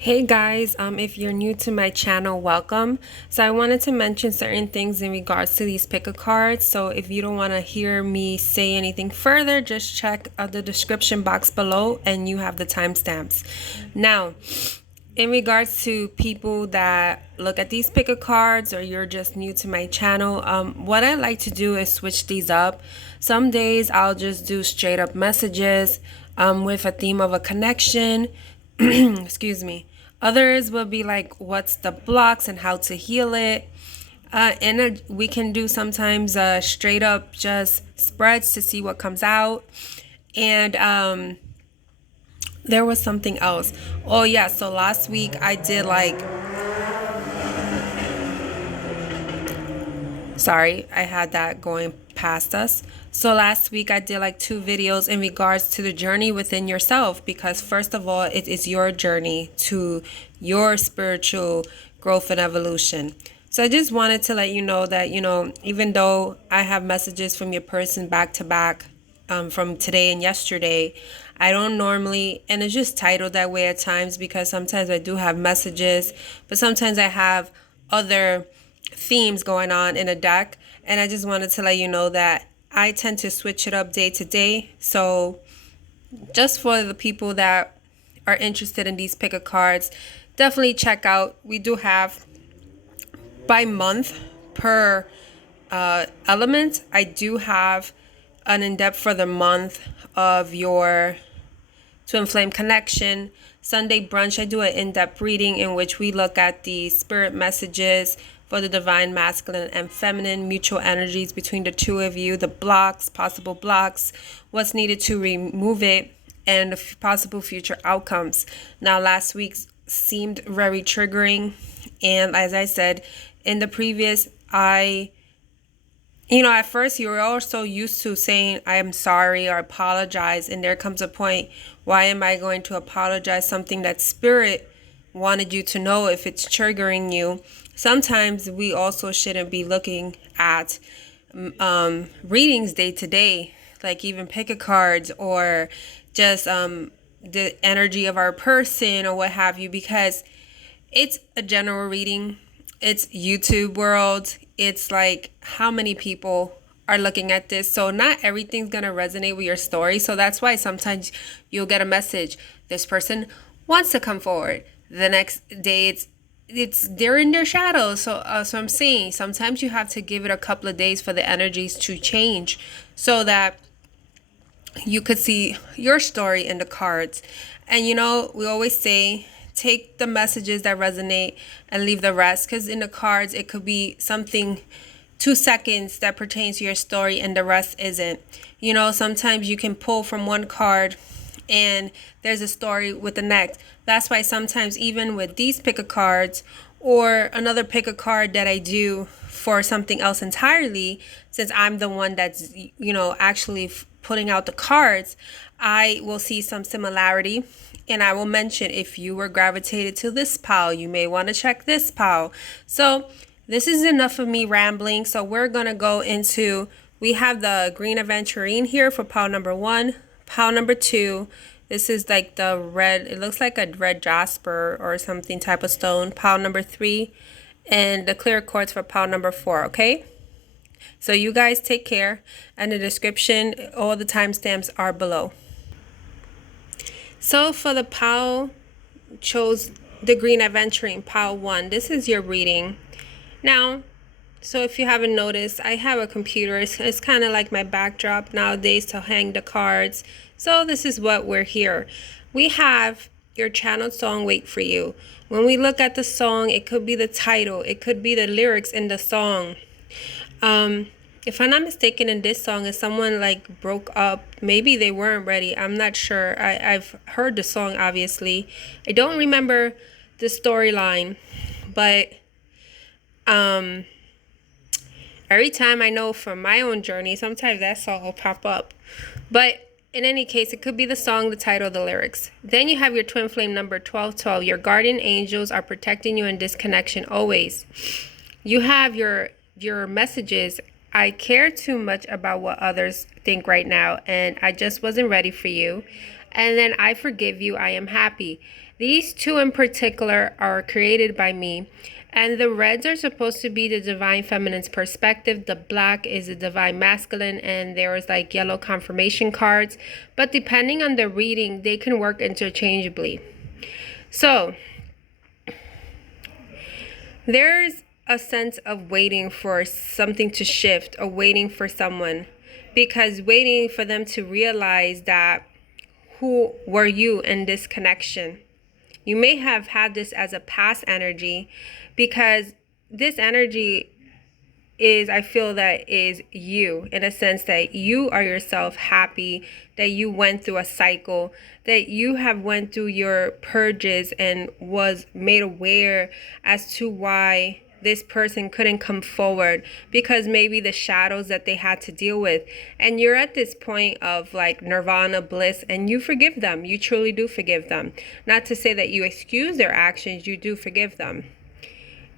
Hey guys, if you're new to my channel, welcome. So I wanted to mention certain things in regards to these pick a cards. So if you don't want to hear me say anything further, just check the description box below and you have the timestamps. Now, in regards to people that look at these pick a cards or you're just new to my channel, what I like to do is switch these up. Some days I'll just do straight up messages with a theme of a connection. Excuse me. Others will be like what's the blocks and how to heal it. And we can do sometimes straight up just spreads to see what comes out. And there was something else. Oh yeah, so last week I did like, sorry, I had that going past us. So last week I did like 2 videos in regards to the journey within yourself, because first of all, it is your journey to your spiritual growth and evolution. So I just wanted to let you know that, even though I have messages from your person back to back, from today and yesterday, I don't normally, and it's just titled that way at times because sometimes I do have messages, but sometimes I have other themes going on in a deck. And I just wanted to let you know that I tend to switch it up day to day. So just for the people that are interested in these pick a cards, definitely check out. We do have by month per element. I do have an in-depth for the month of your twin flame connection. Sunday brunch, I do an in-depth reading in which we look at the spirit messages for the divine masculine and feminine, mutual energies between the two of you, the blocks, possible blocks, what's needed to remove it, and the possible future outcomes. Now, last week's seemed very triggering, and as I said in the previous, at first you were also used to saying, I am sorry or apologize. And there comes a point, why am I going to apologize? Something that spirit wanted you to know if it's triggering you. Sometimes we also shouldn't be looking at readings day to day, like even pick a cards or just the energy of our person or what have you, because it's a general reading. It's YouTube world. It's like how many people are looking at this. So not everything's going to resonate with your story. So that's why sometimes you'll get a message. This person wants to come forward. The next day it's they're in their shadow. So I'm saying sometimes you have to give it a couple of days for the energies to change so that you could see your story in the cards. And we always say take the messages that resonate and leave the rest, because in the cards it could be something 2 seconds that pertains to your story and the rest isn't. Sometimes you can pull from one card and there's a story with the next. That's why sometimes even with these pick a cards or another pick a card that I do for something else entirely, since I'm the one that's actually putting out the cards, I will see some similarity. And I will mention, if you were gravitated to this pile, you may want to check this pile. So this is enough of me rambling. So we're going to go into, we have the green aventurine here for pile number 1. Pile number 2, this is like the red, it looks like a red jasper or something type of stone. Pile number 3, and the clear quartz for pile number 4, okay? So you guys take care, and the description, all the timestamps are below. So for the pile, chose the green aventurine, pile 1. This is your reading. Now, so if you haven't noticed, I have a computer. It's kind of like my backdrop nowadays to hang the cards. So this is what we're here. We have your channeled song, Wait For You. When we look at the song, it could be the title. It could be the lyrics in the song. If I'm not mistaken, in this song, if someone like broke up, maybe they weren't ready. I'm not sure. I've heard the song, obviously. I don't remember the storyline, but every time I know from my own journey, sometimes that song will pop up. But in any case, it could be the song, the title, the lyrics. Then you have your twin flame number 1212. Your guardian angels are protecting you in this connection always. You have your messages. I care too much about what others think right now, and I just wasn't ready for you. And then I forgive you. I am happy. These two in particular are created by me. And the reds are supposed to be the divine feminine's perspective. The black is the divine masculine. And there is like yellow confirmation cards. But depending on the reading, they can work interchangeably. So there's a sense of waiting for something to shift or waiting for someone. Because waiting for them to realize that who were you in this connection. You may have had this as a past energy, because this energy is, I feel that is you, in a sense that you are yourself happy, that you went through a cycle, that you have went through your purges and was made aware as to why this person couldn't come forward, because maybe the shadows that they had to deal with. And you're at this point of like nirvana bliss, and you forgive them. You truly do forgive them. Not to say that you excuse their actions, you do forgive them.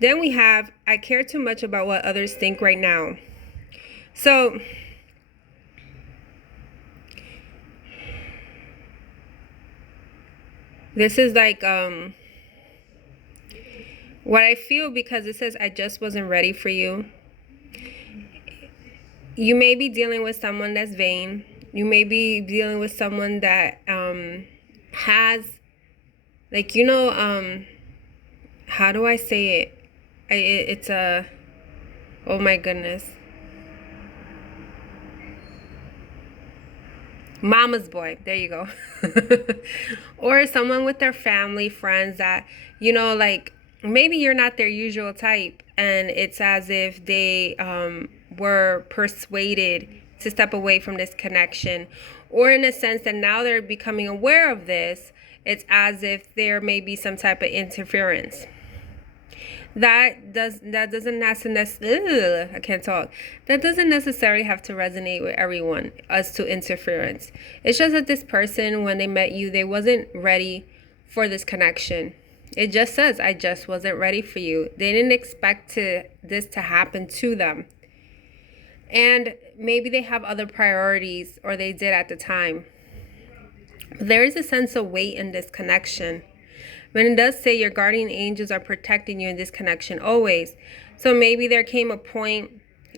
Then we have, I care too much about what others think right now. So this is like what I feel, because it says, I just wasn't ready for you. You may be dealing with someone that's vain. You may be dealing with someone that has, like, you know, how do I say it? It's a, oh my goodness. Mama's boy, there you go. Or someone with their family, friends that, you know, like, maybe you're not their usual type, and it's as if they were persuaded to step away from this connection, or in a sense that now they're becoming aware of this, it's as if there may be some type of interference. That doesn't necessarily, I can't talk. That doesn't necessarily have to resonate with everyone as to interference. It's just that this person, when they met you, they wasn't ready for this connection. It just says, I just wasn't ready for you. They didn't expect this to happen to them. And maybe they have other priorities, or they did at the time. There is a sense of weight in this connection. When it does say your guardian angels are protecting you in this connection always. So maybe there came a point,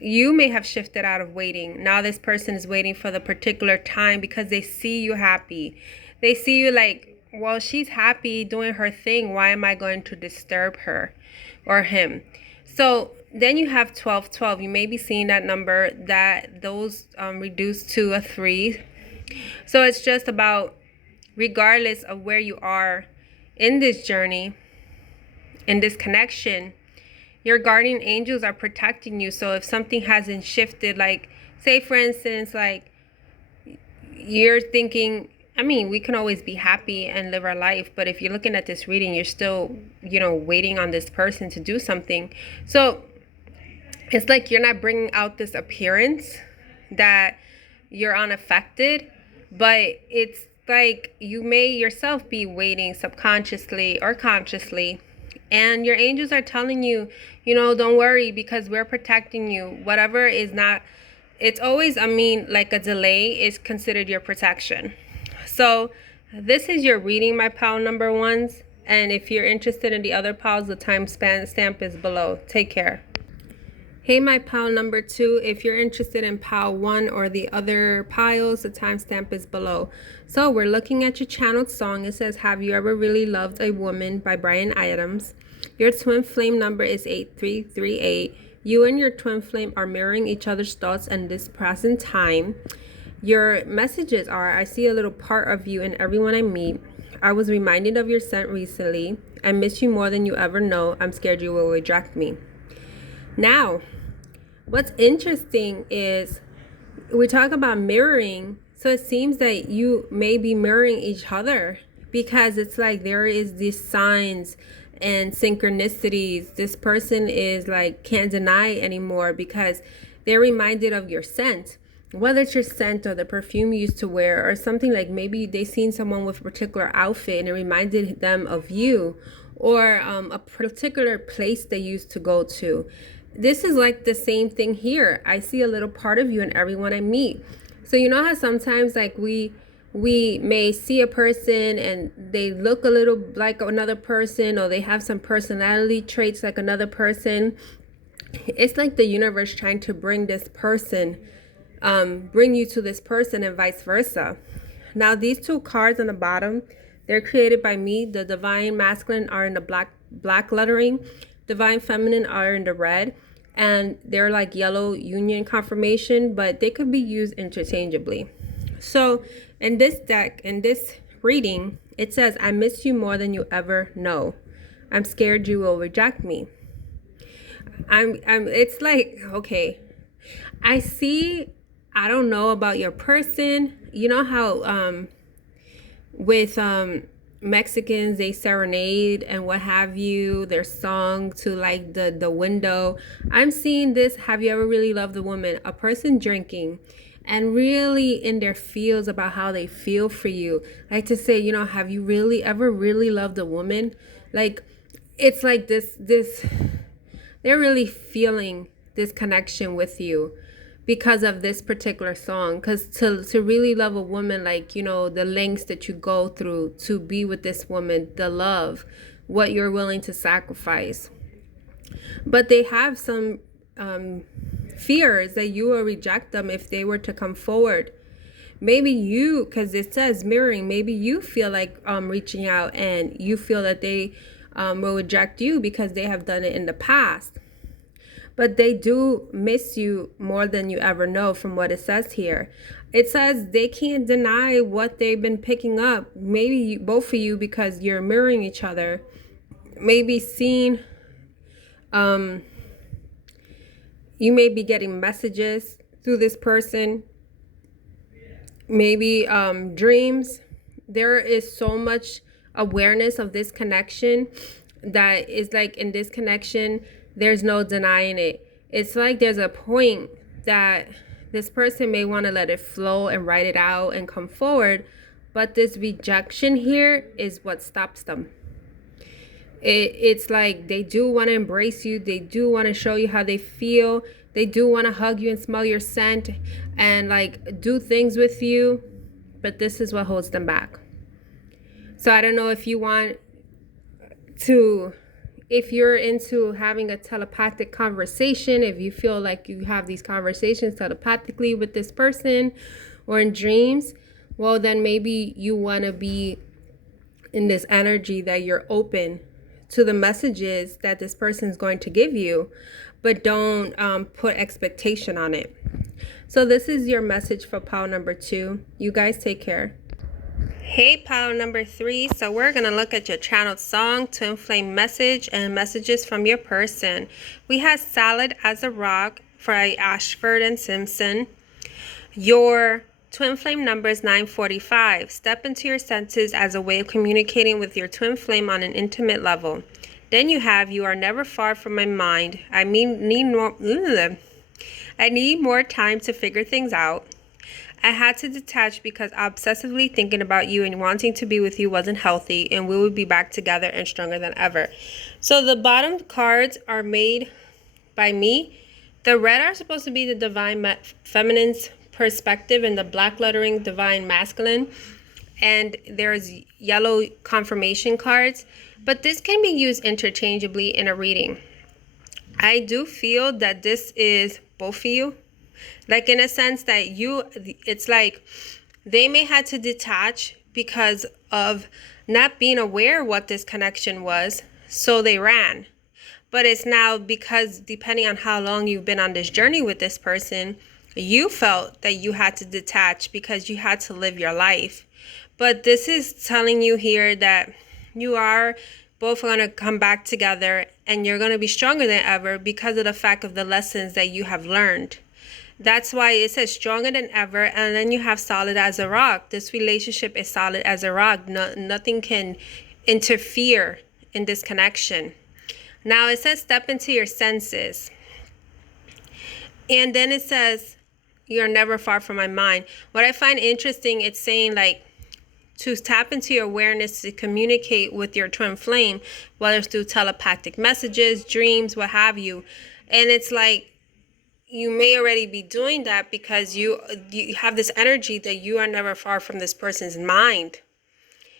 you may have shifted out of waiting. Now this person is waiting for the particular time, because they see you happy. They see you like, well, she's happy doing her thing. Why am I going to disturb her or him? So then you have 1212. You may be seeing that number, that those reduce to a 3. So it's just about, regardless of where you are in this journey, in this connection, your guardian angels are protecting you. So if something hasn't shifted, like say for instance, like you're thinking, I mean, we can always be happy and live our life, but if you're looking at this reading, you're still, you know, waiting on this person to do something. So it's like you're not bringing out this appearance that you're unaffected, but it's like you may yourself be waiting subconsciously or consciously, and your angels are telling you, you know, don't worry, because we're protecting you. Whatever is not, it's always, I mean, like a delay is considered your protection. So this is your reading, my pile number ones. And if you're interested in the other piles, the time stamp is below. Take care. Hey, my pile number 2, if you're interested in pile 1 or the other piles, the timestamp is below. So we're looking at your channeled song. It says, Have You Ever Really Loved a Woman by Bryan Adams. Your twin flame number is 8338. You and your twin flame are mirroring each other's thoughts in this present time. Your messages are, I see a little part of you in everyone I meet. I was reminded of your scent recently. I miss you more than you ever know. I'm scared you will reject me. Now, what's interesting is we talk about mirroring. So it seems that you may be mirroring each other, because it's like there is these signs and synchronicities. This person is like, can't deny anymore, because they're reminded of your scent. Whether it's your scent or the perfume you used to wear, or something like maybe they seen someone with a particular outfit and it reminded them of you, or a particular place they used to go to. This is like the same thing here. I see a little part of you in everyone I meet. So you know how sometimes like we we may see a person and they look a little like another person, or they have some personality traits like another person. It's like the universe trying to bring this person, bring you to this person, and vice versa. Now, these two cards on the bottom, they're created by me. The divine masculine are in the black lettering, divine feminine are in the red, and they're like yellow union confirmation, but they could be used interchangeably. So in this deck, in this reading, it says, I miss you more than you ever know. I'm scared you will reject me. It's like, okay, I don't know about your person. You know how with Mexicans, they serenade and what have you, their song to like the window. I'm seeing this. Have you ever really loved a woman? A person drinking and really in their feels about how they feel for you. Like to say, you know, have you really ever really loved a woman? Like, it's like this, they're really feeling this connection with you because of this particular song. Because to really love a woman, like, you know, the lengths that you go through to be with this woman, the love, what you're willing to sacrifice. But they have some fears that you will reject them if they were to come forward. Maybe you, because it says mirroring, maybe you feel like reaching out and you feel that they will reject you because they have done it in the past. But they do miss you more than you ever know from what it says here. It says they can't deny what they've been picking up. Maybe both of you, because you're mirroring each other, maybe seeing, you may be getting messages through this person. Maybe dreams. There is so much awareness of this connection that is like in this connection, there's no denying it. It's like there's a point that this person may want to let it flow and write it out and come forward, but this rejection here is what stops them. It's like they do want to embrace you. They do want to show you how they feel. They do want to hug you and smell your scent and like do things with you, but this is what holds them back. So I don't know if you want to, if you're into having a telepathic conversation, if you feel like you have these conversations telepathically with this person or in dreams, well, then maybe you want to be in this energy that you're open to the messages that this person is going to give you, but don't put expectation on it. So this is your message for pile number 2. You guys take care. Hey, pile number 3. So we're going to look at your channeled song, Twinflame message, and messages from your person. We have Solid as a Rock for Ashford and Simpson. Your twin flame number is 945. Step into your senses as a way of communicating with your twin flame on an intimate level. Then you have You Are Never Far From My Mind. I need more time to figure things out. I had to detach because obsessively thinking about you and wanting to be with you wasn't healthy, and we would be back together and stronger than ever. So the bottom cards are made by me. The red are supposed to be the divine feminine's perspective, and the black lettering divine masculine. And there's yellow confirmation cards, but this can be used interchangeably in a reading. I do feel that this is both of you. Like in a sense that it's like they may have to detach because of not being aware what this connection was, so they ran. But it's now because depending on how long you've been on this journey with this person, you felt that you had to detach because you had to live your life. But this is telling you here that you are both going to come back together and you're going to be stronger than ever because of the fact of the lessons that you have learned. That's why it says stronger than ever, and then you have solid as a rock. This relationship is solid as a rock. Nothing can interfere in this connection. Now it says step into your senses. And then it says you're never far from my mind. What I find interesting, it's saying like to tap into your awareness to communicate with your twin flame, whether it's through telepathic messages, dreams, what have you. And it's like you may already be doing that because you have this energy that you are never far from this person's mind.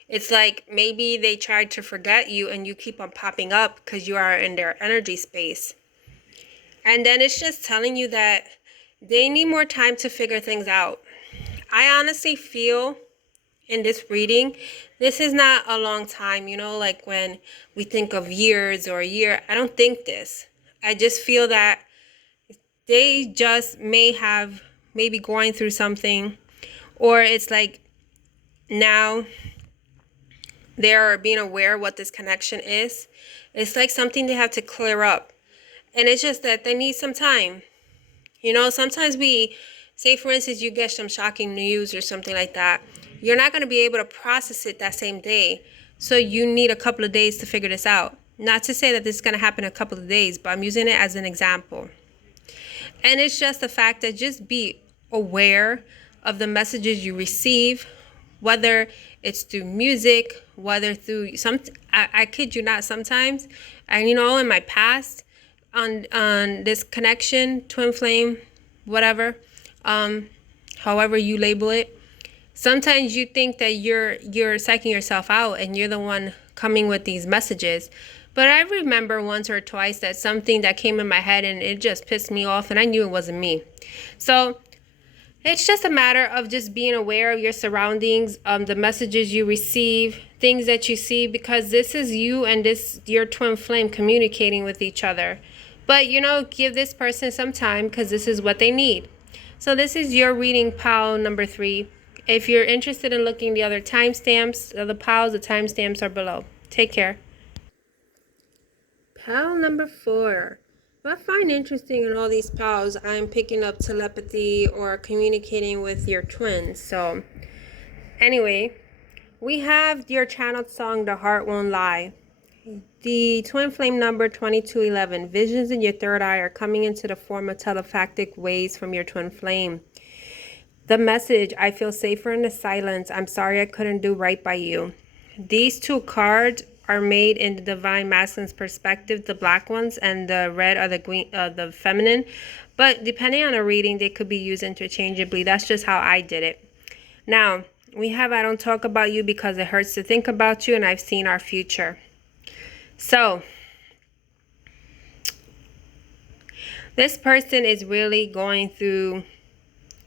It's like maybe they tried to forget you and you keep on popping up because you are in their energy space. And then it's just telling you that they need more time to figure things out. I honestly feel in this reading, this is not a long time, you know, like when we think of years or a year. I don't think this. I just feel that they just maybe going through something, or it's like now they're being aware what this connection is. It's like something they have to clear up. And it's just that they need some time. You know, sometimes we say, for instance, you get some shocking news or something like that. You're not going to be able to process it that same day. So you need a couple of days to figure this out. Not to say that this is going to happen in a couple of days, but I'm using it as an example. And it's just the fact that just be aware of the messages you receive, whether it's through music, whether through I kid you not, sometimes, and you know, in my past, on this connection, Twinflame, whatever, however you label it, sometimes you think that you're psyching yourself out and you're the one coming with these messages. But I remember once or twice that something that came in my head and it just pissed me off and I knew it wasn't me. So it's just a matter of just being aware of your surroundings, the messages you receive, things that you see, because this is you and your twin flame communicating with each other. But, you know, give this person some time because this is what they need. So this is your reading, pile number 3. If you're interested in looking the other timestamps of the piles, the timestamps are below. Take care. Pile number 4. What I find interesting in all these piles, I'm picking up telepathy or communicating with your twins. So anyway, we have your channeled song, The Heart Won't Lie. The twin flame number 2211. Visions in your third eye are coming into the form of telepathic waves from your twin flame. The message, I feel safer in the silence. I'm sorry I couldn't do right by you. These 2 cards are made in the divine masculine's perspective. The black ones and the red are the feminine. But depending on the reading, they could be used interchangeably. That's just how I did it. Now, we have I don't talk about you because it hurts to think about you, and I've seen our future. So, this person is really going through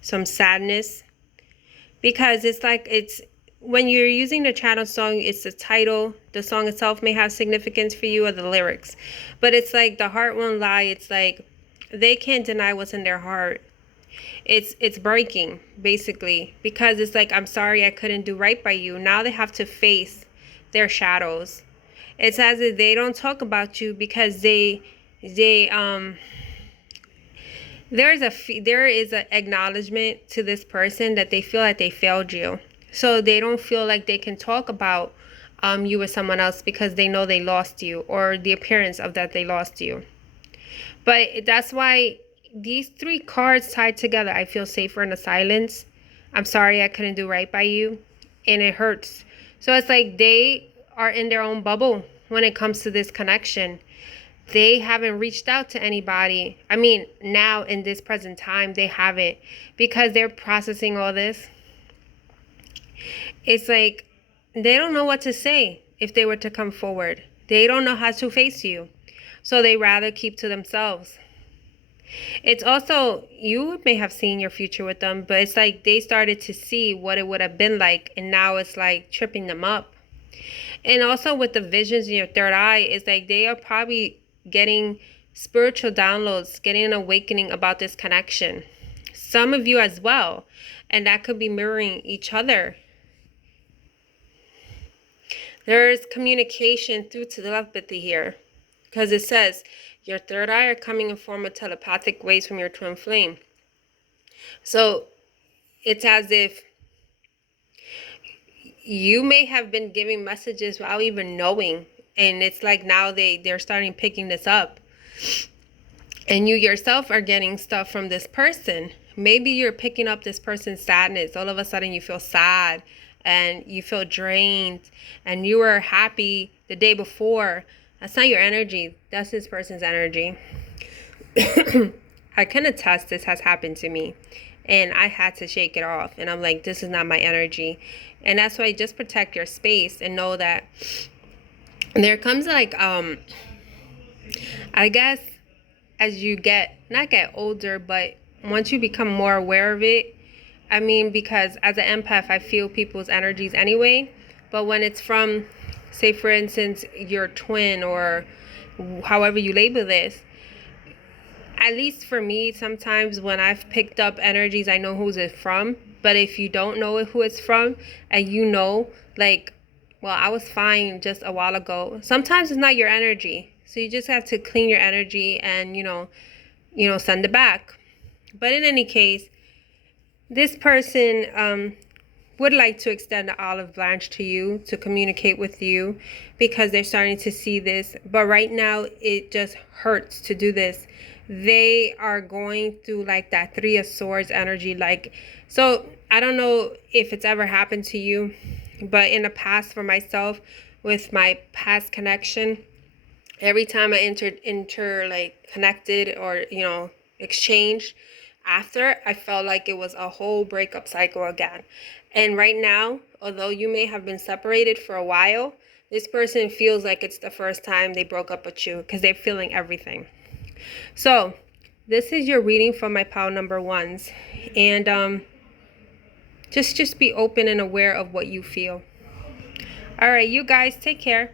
some sadness because it's like when you're using the channel song, it's the title. The song itself may have significance for you or the lyrics. But it's like the heart won't lie. It's like they can't deny what's in their heart. It's breaking, basically, because it's like, I'm sorry I couldn't do right by you. Now they have to face their shadows. It's as if they don't talk about you because there is an acknowledgement to this person that they feel like they failed you. So they don't feel like they can talk about you with someone else because they know they lost you, or the appearance of that they lost you. But that's why these 3 cards tied together, I feel safer in the silence. I'm sorry I couldn't do right by you. And it hurts. So it's like they are in their own bubble when it comes to this connection. They haven't reached out to anybody. I mean, now in this present time, they haven't, because they're processing all this. It's like they don't know what to say if they were to come forward. They don't know how to face you. So they rather keep to themselves. It's also, you may have seen your future with them, but it's like they started to see what it would have been like, and now it's like tripping them up. And also with the visions in your third eye, it's like they are probably getting spiritual downloads, getting an awakening about this connection. Some of you as well. And that could be mirroring each other. There's communication through telepathy here. Because it says, your third eye are coming in form of telepathic waves from your twin flame. So it's as if you may have been giving messages without even knowing. And it's like now they're starting picking this up. And you yourself are getting stuff from this person. Maybe you're picking up this person's sadness. All of a sudden you feel sad and you feel drained and you were happy the day before. That's not your energy. That's this person's energy. I can attest this has happened to me, and I had to shake it off. And I'm like, this is not my energy. And that's why just protect your space and know that there comes like, I guess as you not get older, but once you become more aware of it, I mean, because as an empath, I feel people's energies anyway. But when it's from, say, for instance, your twin or however you label this, at least for me, sometimes when I've picked up energies, I know who's it from. But if you don't know who it's from, and you know, like, well, I was fine just a while ago. Sometimes it's not your energy. So you just have to clean your energy and, send it back. But in any case, this person would like to extend an olive branch to you to communicate with you because they're starting to see this. But right now, it just hurts to do this. They are going through like that Three of Swords energy. So I don't know if it's ever happened to you, but in the past for myself, with my past connection, every time I connected or, exchanged, after, I felt like it was a whole breakup cycle again. And right now, although you may have been separated for a while, this person feels like it's the first time they broke up with you because they're feeling everything. So this is your reading for my pile number ones. And just be open and aware of what you feel. All right, you guys, take care.